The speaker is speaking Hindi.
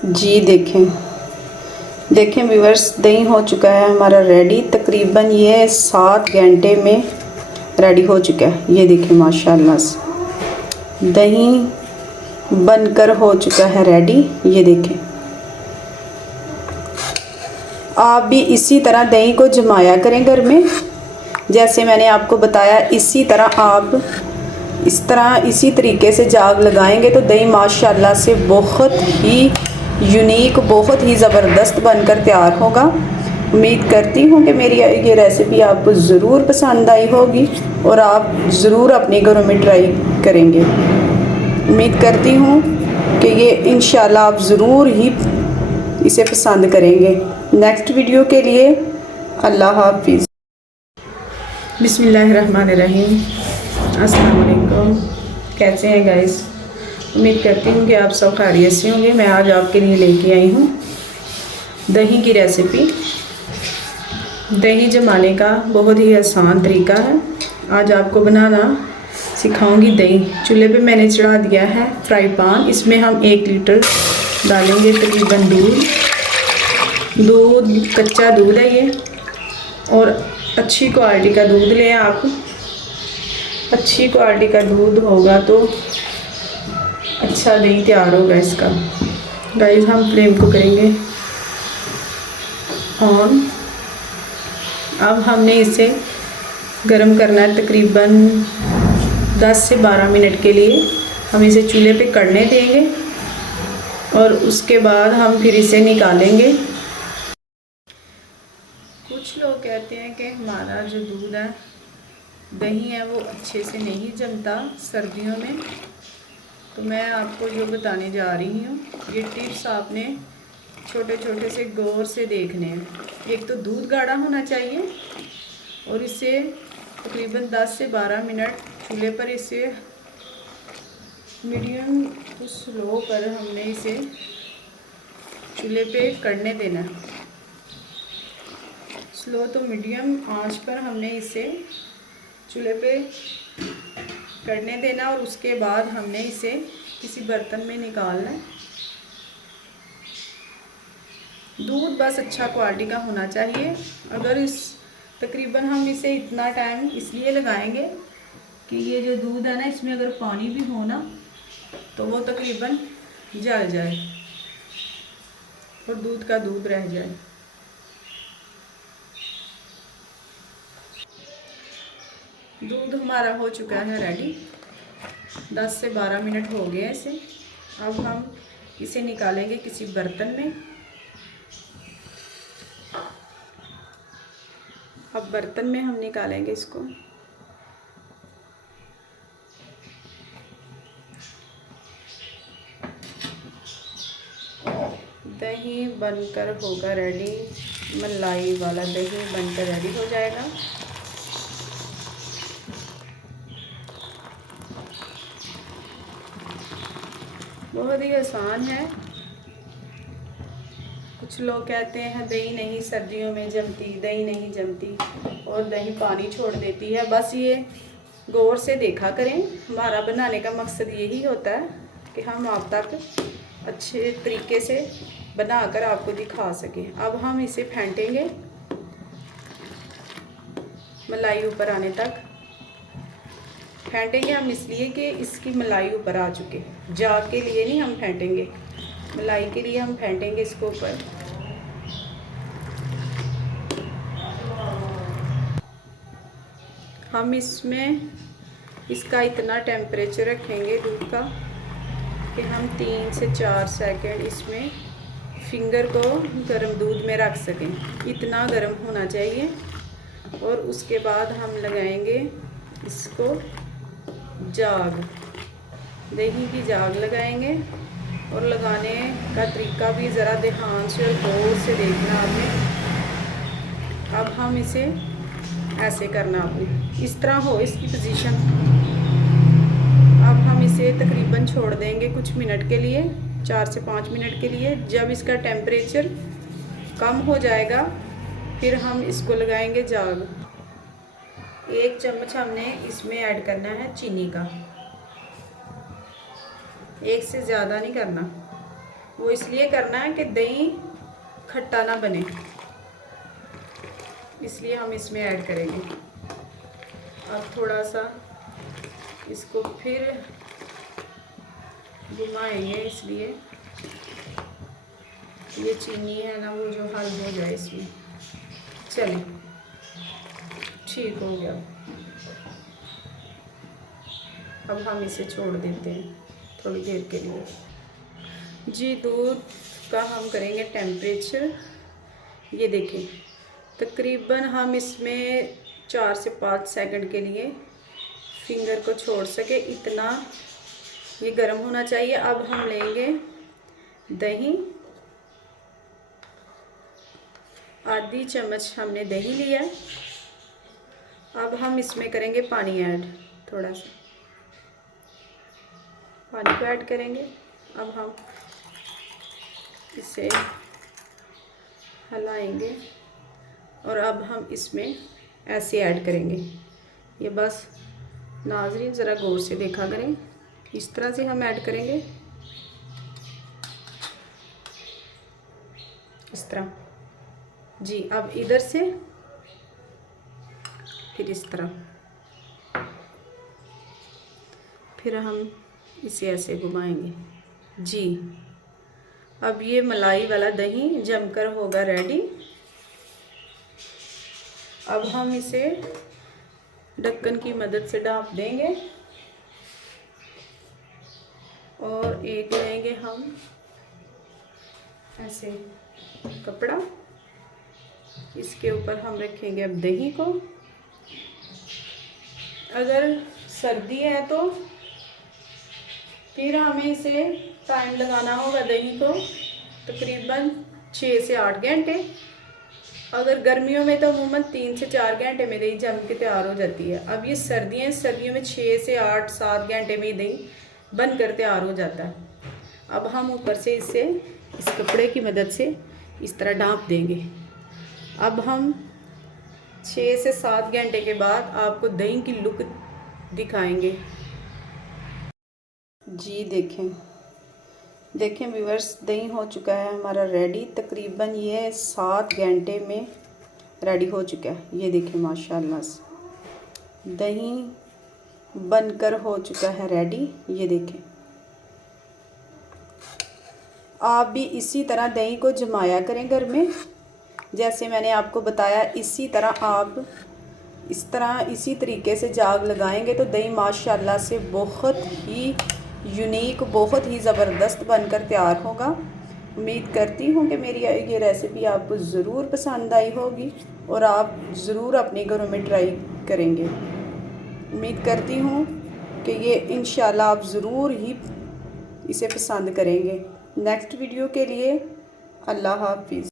जी देखें व्यूअर्स, दही हो चुका है हमारा रेडी। तकरीबन ये 7 घंटे में रेडी हो चुका है। ये देखें माशाल्लाह से दही बनकर हो चुका है रेडी। ये देखें, आप भी इसी तरह दही को जमाया करें घर में, जैसे मैंने आपको बताया। इसी तरह आप इसी तरीके से जाग लगाएंगे तो दही माशाल्लाह से बहुत ही यूनिक, बहुत ही ज़बरदस्त बनकर तैयार होगा। उम्मीद करती हूँ कि मेरी ये रेसिपी आपको ज़रूर पसंद आई होगी और आप ज़रूर अपने घरों में ट्राई करेंगे। उम्मीद करती हूँ कि ये इंशाल्लाह आप ज़रूर ही इसे पसंद करेंगे। नेक्स्ट वीडियो के लिए अल्लाह हाफिज़। बिस्मिल्लाहिर्रहमानिर्रहीम। अस्सलाम वालेकुम। कैसे हैं गाइस? उम्मीद करती हूँ कि आप सब खैरियत से होंगे। मैं आज आपके लिए लेके आई हूँ दही की रेसिपी। दही जमाने का बहुत ही आसान तरीका है। आज आपको बनाना सिखाऊंगी दही। चूल्हे पे मैंने चढ़ा दिया है फ्राई पैन। इसमें हम 1 लीटर डालेंगे तकरीबन दूध। कच्चा दूध है ये, और अच्छी क्वालिटी का दूध लें आप। अच्छी क्वालिटी का दूध होगा तो अच्छा दही तैयार होगा इसका। गाइस, हम फ्लेम को करेंगे ऑन। अब हमने इसे गरम करना है तकरीबन 10 से 12 मिनट के लिए। हम इसे चूल्हे पे कढ़ने देंगे और उसके बाद हम फिर इसे निकालेंगे। कुछ लोग कहते हैं कि हमारा जो दूध है, दही है, वो अच्छे से नहीं जमता सर्दियों में। तो मैं आपको जो बताने जा रही हूँ, ये टिप्स आपने छोटे छोटे से गौर से देखने हैं। एक तो दूध गाढ़ा होना चाहिए और इसे तकरीबन 10 से 12 मिनट चूल्हे पर इसे मीडियम टू स्लो पर हमने इसे चूल्हे पे कढ़ने देना है। स्लो तो मीडियम आंच पर हमने इसे चूल्हे पे कढ़ने देना और उसके बाद हमने इसे किसी बर्तन में निकालना है। दूध बस अच्छा क्वालिटी का होना चाहिए। अगर तकरीबन हम इसे इतना टाइम इसलिए लगाएंगे कि ये जो दूध है ना, इसमें अगर पानी भी हो ना तो वो तकरीबन जल जाए और दूध का दूध रह जाए। दूध हमारा हो चुका है रेडी। 10 से 12 मिनट हो गए इसे। अब हम इसे निकालेंगे किसी बर्तन में। अब बर्तन में हम निकालेंगे इसको। दही बनकर होगा रेडी। मलाई वाला दही बनकर रेडी हो जाएगा। बहुत ही आसान है। कुछ लोग कहते हैं दही नहीं सर्दियों में जमती, दही नहीं जमती और दही पानी छोड़ देती है। बस ये गौर से देखा करें। हमारा बनाने का मकसद यही होता है कि हम आप तक अच्छे तरीके से बनाकर आपको दिखा सकें। अब हम इसे फेंटेंगे मलाई ऊपर आने तक। फेंटेंगे हम इसलिए कि इसकी मलाई ऊपर आ चुके, जाग के लिए नहीं हम फेंटेंगे, मलाई के लिए हम फेंटेंगे इसको ऊपर। हम इसमें इसका इतना टेम्परेचर रखेंगे दूध का कि हम 3 से 4 सेकंड इसमें फिंगर को गर्म दूध में रख सकें। इतना गर्म होना चाहिए। और उसके बाद हम लगाएंगे इसको जाग, दही की जाग लगाएंगे। और लगाने का तरीका भी ज़रा ध्यान से और गौर से देखना आपने। अब हम इसे ऐसे करना आपने, इस तरह हो इसकी पोजीशन। अब हम इसे तकरीबन छोड़ देंगे कुछ मिनट के लिए, 4 से 5 मिनट के लिए। जब इसका टेम्परेचर कम हो जाएगा फिर हम इसको लगाएंगे जाग। 1 चम्मच हमने इसमें ऐड करना है चीनी का। 1 से ज़्यादा नहीं करना। वो इसलिए करना है कि दही खट्टा ना बने, इसलिए हम इसमें ऐड करेंगे। अब थोड़ा सा इसको फिर घुमाएंगे, इसलिए ये चीनी है ना वो जो हल हो जाए इसमें। चलिए ठीक हो गया। अब हम इसे छोड़ देते हैं थोड़ी देर के लिए। जी दूध का हम करेंगे टेम्परेचर, ये देखें तकरीबन हम इसमें 4 से 5 सेकंड के लिए फिंगर को छोड़ सके इतना ये गर्म होना चाहिए। अब हम लेंगे दही, आधी चम्मच हमने दही लिया। अब हम इसमें करेंगे पानी ऐड, थोड़ा सा पानी को ऐड करेंगे। अब हम इसे हिलाएंगे और अब हम इसमें ऐसे ऐड करेंगे। ये बस नाज़रीन ज़रा गौर से देखा करें, इस तरह से हम ऐड करेंगे, इस तरह जी। अब इधर से फिर इस तरह, फिर हम इसे ऐसे घुमाएंगे जी। अब ये मलाई वाला दही जमकर होगा रेडी। अब हम इसे ढक्कन की मदद से ढाँप देंगे और एक लेंगे हम ऐसे कपड़ा, इसके ऊपर हम रखेंगे अब दही को। अगर सर्दी है तो फिर हमें इसे टाइम लगाना होगा दही को, तकरीबन 6 से 8 घंटे। अगर गर्मियों में तो अमूमन 3 से 4 घंटे में दही जम के तैयार हो जाती है। अब ये सर्दियों में 6 से 8-7 घंटे में दही बन कर तैयार हो जाता है। अब हम ऊपर से इसे इस कपड़े की मदद से इस तरह ढाँप देंगे। अब हम 6 से 7 घंटे के बाद आपको दही की लुक दिखाएंगे जी। देखें व्यूअर्स, दही हो चुका है हमारा रेडी। तकरीबन ये 7 घंटे में रेडी हो चुका है। ये देखें माशाल्लाह से दही बनकर हो चुका है रेडी। ये देखें, आप भी इसी तरह दही को जमाया करें घर में, जैसे मैंने आपको बताया। इसी तरह आप इसी तरीके से जाग लगाएंगे तो दही माशाल्लाह से बहुत ही यूनिक, बहुत ही ज़बरदस्त बनकर तैयार होगा। उम्मीद करती हूँ कि मेरी ये रेसिपी आपको ज़रूर पसंद आई होगी और आप ज़रूर अपने घरों में ट्राई करेंगे। उम्मीद करती हूँ कि ये इंशाल्लाह आप ज़रूर ही इसे पसंद करेंगे। नेक्स्ट वीडियो के लिए अल्लाह हाफिज़।